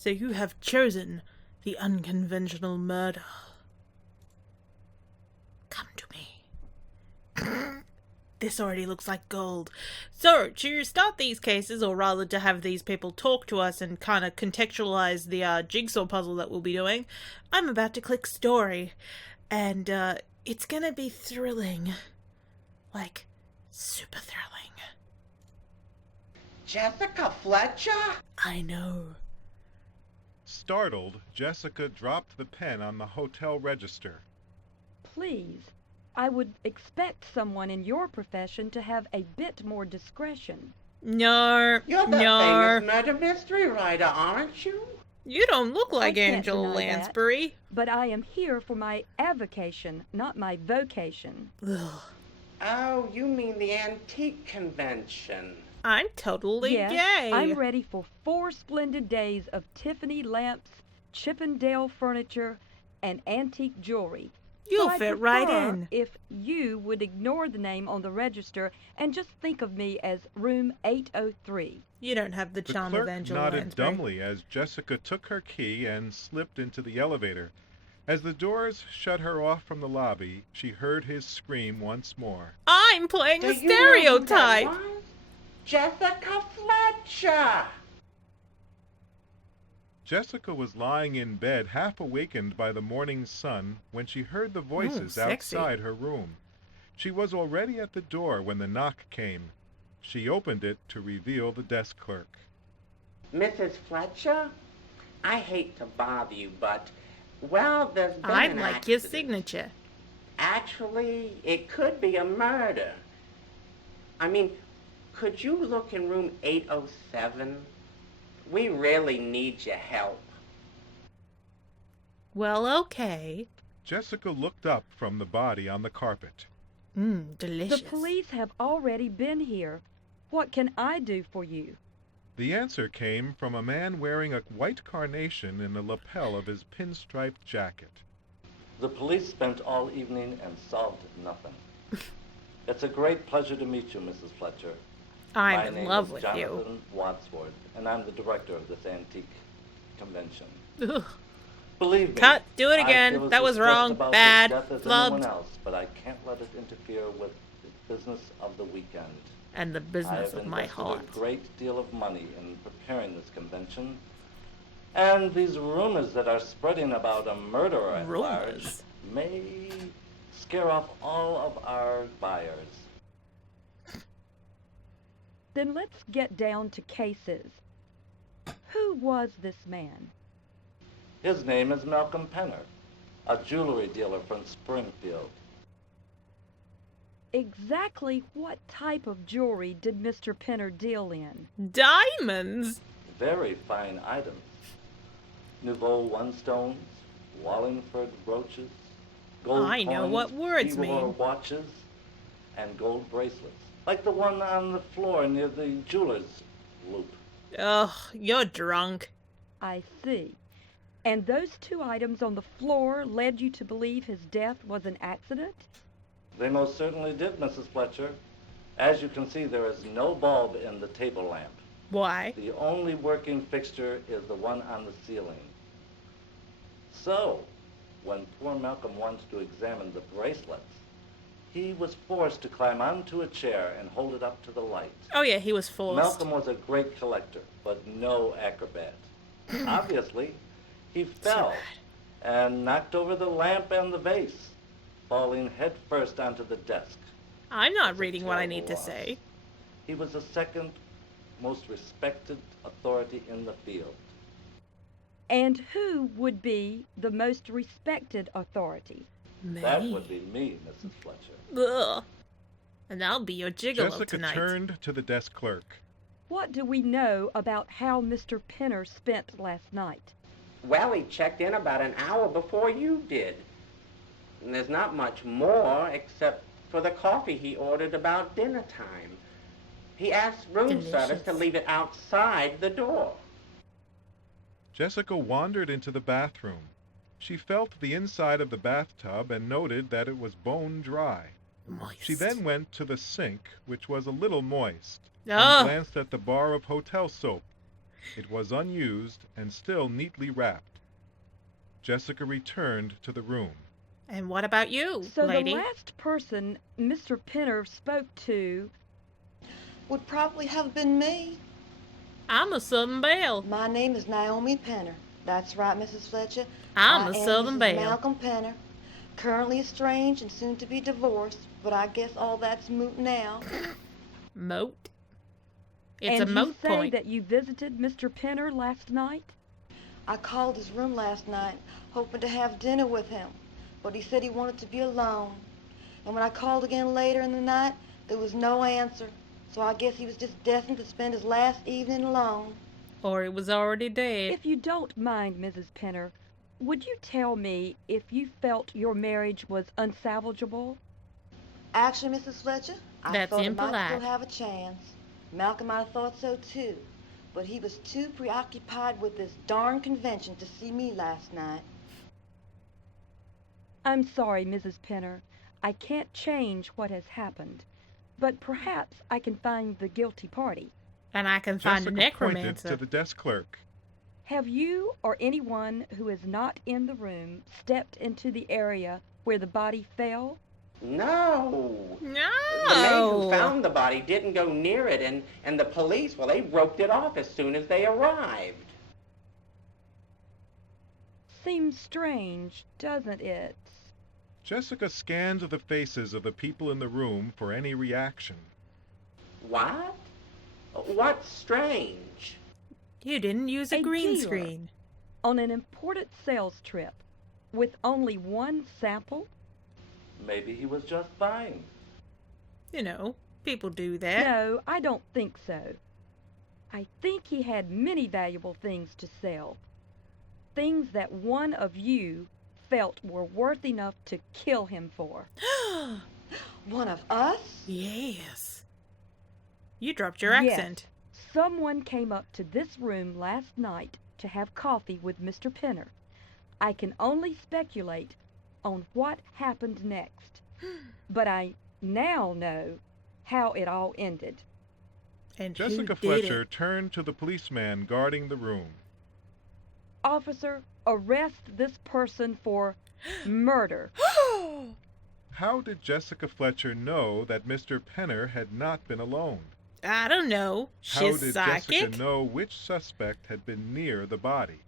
So you have chosen the unconventional murder. Come to me. This already looks like gold. So, to start these cases, or rather to have these people talk to us and kind of contextualize the jigsaw puzzle that we'll be doing, I'm about to click story. And it's gonna be thrilling. Like, super thrilling. Jessica Fletcher? I know. Startled, Jessica dropped the pen on the hotel register. Please, I would expect someone in your profession to have a bit more discretion. No, You're the famous murder mystery writer, aren't you? You don't look like Angela deny Lansbury. That, but I am here for my avocation, not my vocation. Ugh. Oh, you mean the antique convention. I'm totally yes, gay. I'm ready for 4 splendid days of Tiffany lamps, Chippendale furniture, and antique jewelry. You'll So fit I'd right prefer in. If you would ignore the name on the register and just think of me as room 803. You don't have the The charm clerk of Angela nodded Lansbury. dumbly as Jessica took her key and slipped into the elevator. As the doors shut her off from the lobby, she heard his scream once more. I'm playing Do a you know who that stereotype. was? Jessica Fletcher! Jessica was lying in bed, half awakened by the morning sun, when she heard the voices sexy. outside her room. She was already at the door when the knock came. She opened it to reveal the desk clerk. Mrs. Fletcher? I hate to bother you, but, well, there's been I'd an like your accident. signature. Actually, it could be a murder. I mean, could you look in room 807? We really need your help. Well, okay. Jessica looked up from the body on the carpet. Delicious. The police have already been here. What can I do for you? The answer came from a man wearing a white carnation in the lapel of his pinstriped jacket. The police spent all evening and solved nothing. It's a great pleasure to meet you, Mrs. Fletcher. I'm My in name love is with Jonathan Wadsworth, and I'm the director of this antique convention. you. Ugh. Believe me, Cut. Do it I again. feel as That was distressed wrong. about Bad. this death as Flubbed. anyone else, but I can't let it interfere with the business of the weekend. And the I business have of my invested heart. a great deal of money in preparing this convention, and these rumors that are spreading about a murderer at large Rumors? may scare off all of our buyers. Then let's get down to cases. Who was this man? His name is Malcolm Penner, a jewelry dealer from Springfield. Exactly what type of jewelry did Mr. Penner deal in? Diamonds? Very fine items. Nouveau one-stones, Wallingford brooches, gold I know coins, what words Igor mean. watches, and gold bracelets, like the one on the floor near the jeweler's loop. Ugh, you're drunk. I see. And those 2 items on the floor led you to believe his death was an accident? They most certainly did, Mrs. Fletcher. As you can see, there is no bulb in the table lamp. Why? The only working fixture is the one on the ceiling. So, when poor Malcolm wanted to examine the bracelets, he was forced to climb onto a chair and hold it up to the light. Oh yeah, he was forced. Malcolm was a great collector, but no acrobat. Obviously, he fell and knocked over the lamp and the vase, falling head first onto the desk. I'm not It's a reading what I terrible need to loss. say. He was the second most respected authority in the field. And who would be the most respected authority? That Me. would be me, Mrs. Fletcher. Ugh. And I'll be your gigolo Jessica tonight. turned to the desk clerk. What do we know about how Mr. Penner spent last night? Well, he checked in about an hour before you did. And there's not much more except for the coffee he ordered about dinner time. He asked room service to Delicious. leave it outside the door. Jessica wandered into the bathroom. She felt the inside of the bathtub and noted that it was bone dry. Moist. She then went to the sink, which was a little moist, and Ugh. glanced at the bar of hotel soap. It was unused and still neatly wrapped. Jessica returned to the room. And what about you, So lady? the last person Mr. Penner spoke to Would probably have been me. I'm a Southern Belle. My name is Naomi Penner. That's right, Mrs. Fletcher. I'm I a am Southern Mrs. Belle. Malcolm Penner. Currently estranged and soon to be divorced, but I guess all that's moot now. Moat. It's and a you moat say point. that you visited Mr. Penner last night? I called his room last night, hoping to have dinner with him, but he said he wanted to be alone. And when I called again later in the night, there was no answer. So I guess he was just destined to spend his last evening alone. Or it was already dead. If you don't mind, Mrs. Penner, would you tell me if you felt your marriage was unsalvageable? Actually, Mrs. Fletcher, I That's thought it might impolite. still have a chance. Malcolm might have thought so too, but he was too preoccupied with this darn convention to see me last night. I'm sorry, Mrs. Penner. I can't change what has happened, but perhaps I can find the guilty party. And I can find a Jessica pointed necromancer. to the desk clerk. Have you or anyone who is not in the room stepped into the area where the body fell? No. No. The maid who found the body didn't go near it, and the police, well, they roped it off as soon as they arrived. Seems strange, doesn't it? Jessica scanned the faces of the people in the room for any reaction. What? What's strange? You didn't use a green dealer screen. On an important sales trip with only one sample? Maybe he was just buying. You know, people do that. No, I don't think so. I think he had many valuable things to sell. Things that one of you felt were worth enough to kill him for. One of us? Yes. You dropped your Yes. accent. Someone came up to this room last night to have coffee with Mr. Penner. I can only speculate on what happened next, but I now know how it all ended. And Jessica who did Fletcher it? turned to the policeman guarding the room. Officer, arrest this person for murder. How did Jessica Fletcher know that Mr. Penner had not been alone? I don't know. How She's did psychic. Jessica know which suspect had been near the body?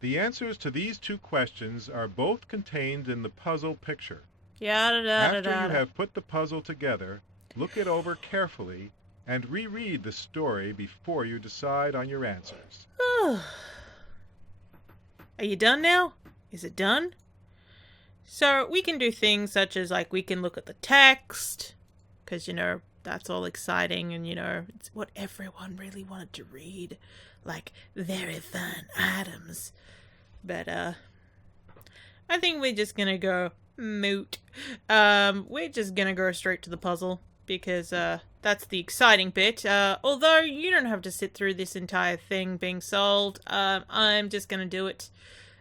The answers to these two questions are both contained in the puzzle picture. Yada da After da you da. have put the puzzle together, look it over carefully and reread the story before you decide on your answers. Are you done now? Is it done? So we can do things such as like we can look at the text, because you know that's all exciting and you know it's what everyone really wanted to read, like very fine items. But I think we're just gonna go moot. We're just gonna go straight to the puzzle because that's the exciting bit. Although you don't have to sit through this entire thing being solved. I'm just gonna do it.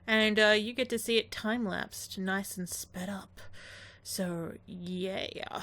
And you get to see it time-lapsed, nice and sped up. So, yeah.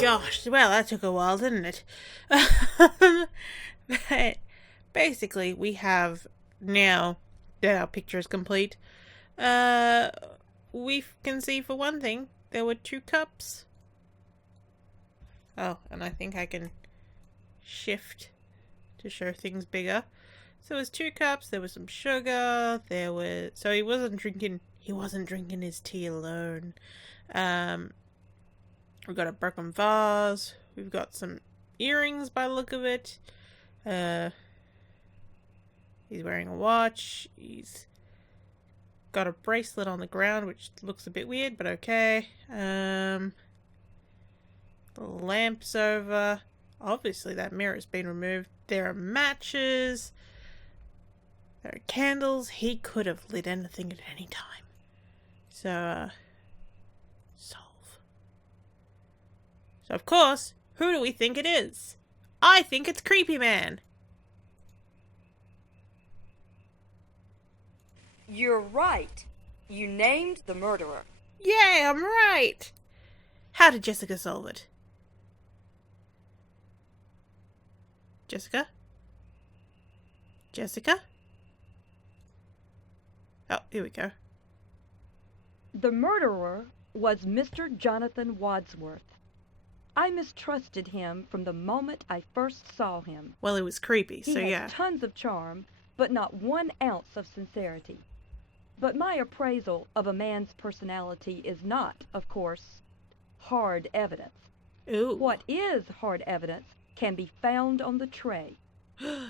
Gosh, well, that took a while, didn't it? But basically, we have now that our picture is complete. We can see, for one thing, there were 2 cups. Oh, and I think I can shift to show things bigger. So it was 2 cups, there was some sugar, so he wasn't drinking his tea alone. We've got a broken vase, we've got some earrings by the look of it. He's wearing a watch, he's got a bracelet on the ground, which looks a bit weird, but okay. The lamp's over. Obviously that mirror's been removed. There are matches. There are candles. He could have lit anything at any time. So, solve. So, of course, who do we think it is? I think it's Creepy Man. You're right. You named the murderer. Yay, I'm right. How did Jessica solve it? Jessica? Jessica? Oh, here we go. The murderer was Mr. Jonathan Wadsworth. I mistrusted him from the moment I first saw him. Well, it was creepy, He so had yeah. tons of charm, but not 1 ounce of sincerity. But my appraisal of a man's personality is not, of course, hard evidence. Ooh. What is hard evidence can be found on the tray.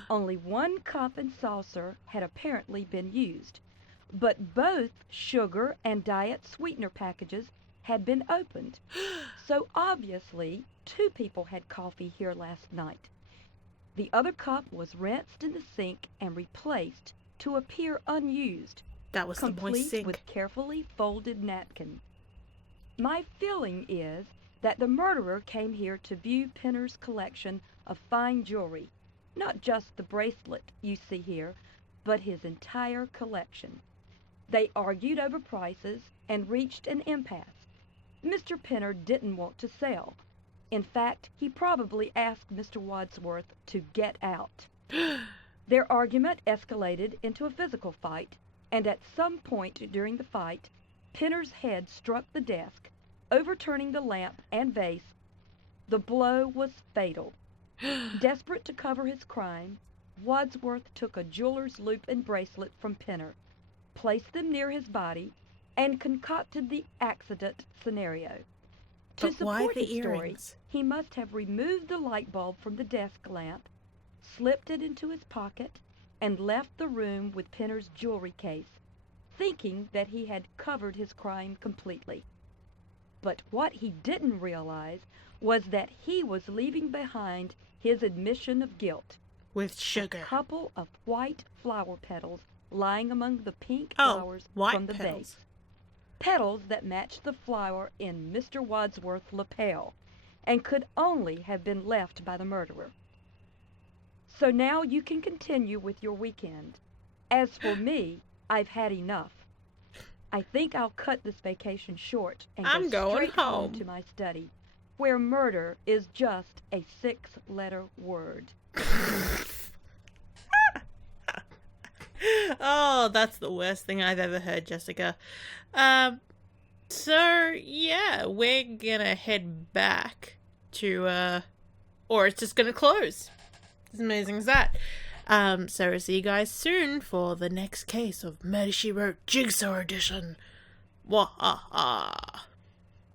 Only 1 cup and saucer had apparently been used, but both sugar and diet sweetener packages had been opened. So obviously, 2 people had coffee here last night. The other cup was rinsed in the sink and replaced to appear unused, That was the moist complete sink. with carefully folded napkin. My feeling is that the murderer came here to view Pinner's collection of fine jewelry, not just the bracelet you see here, but his entire collection. They argued over prices and reached an impasse. Mr. Pinner didn't want to sell. In fact, he probably asked Mr. Wadsworth to get out. Their argument escalated into a physical fight, and at some point during the fight, Pinner's head struck the desk, overturning the lamp and vase. The blow was fatal. Desperate to cover his crime, Wadsworth took a jeweler's loop and bracelet from Pinner, placed them near his body, and concocted the accident scenario. To But why support the his story, earrings? he must have removed the light bulb from the desk lamp, slipped it into his pocket, and left the room with Pinner's jewelry case, thinking that he had covered his crime completely. But what he didn't realize was that he was leaving behind his admission of guilt. With sugar. A couple of white flower petals lying among the pink Oh, flowers white from the petals. vase. Petals that matched the flower in Mr. Wadsworth's lapel and could only have been left by the murderer. So now you can continue with your weekend. As for me, I've had enough. I think I'll cut this vacation short and I'm go going straight home. to my study, where murder is just a 6-letter word. Oh, that's the worst thing I've ever heard, Jessica. So, yeah, we're gonna head back to, or it's just gonna close. As amazing as that. So I'll see you guys soon for the next case of Murder, She Wrote Jigsaw Edition. Wahaha.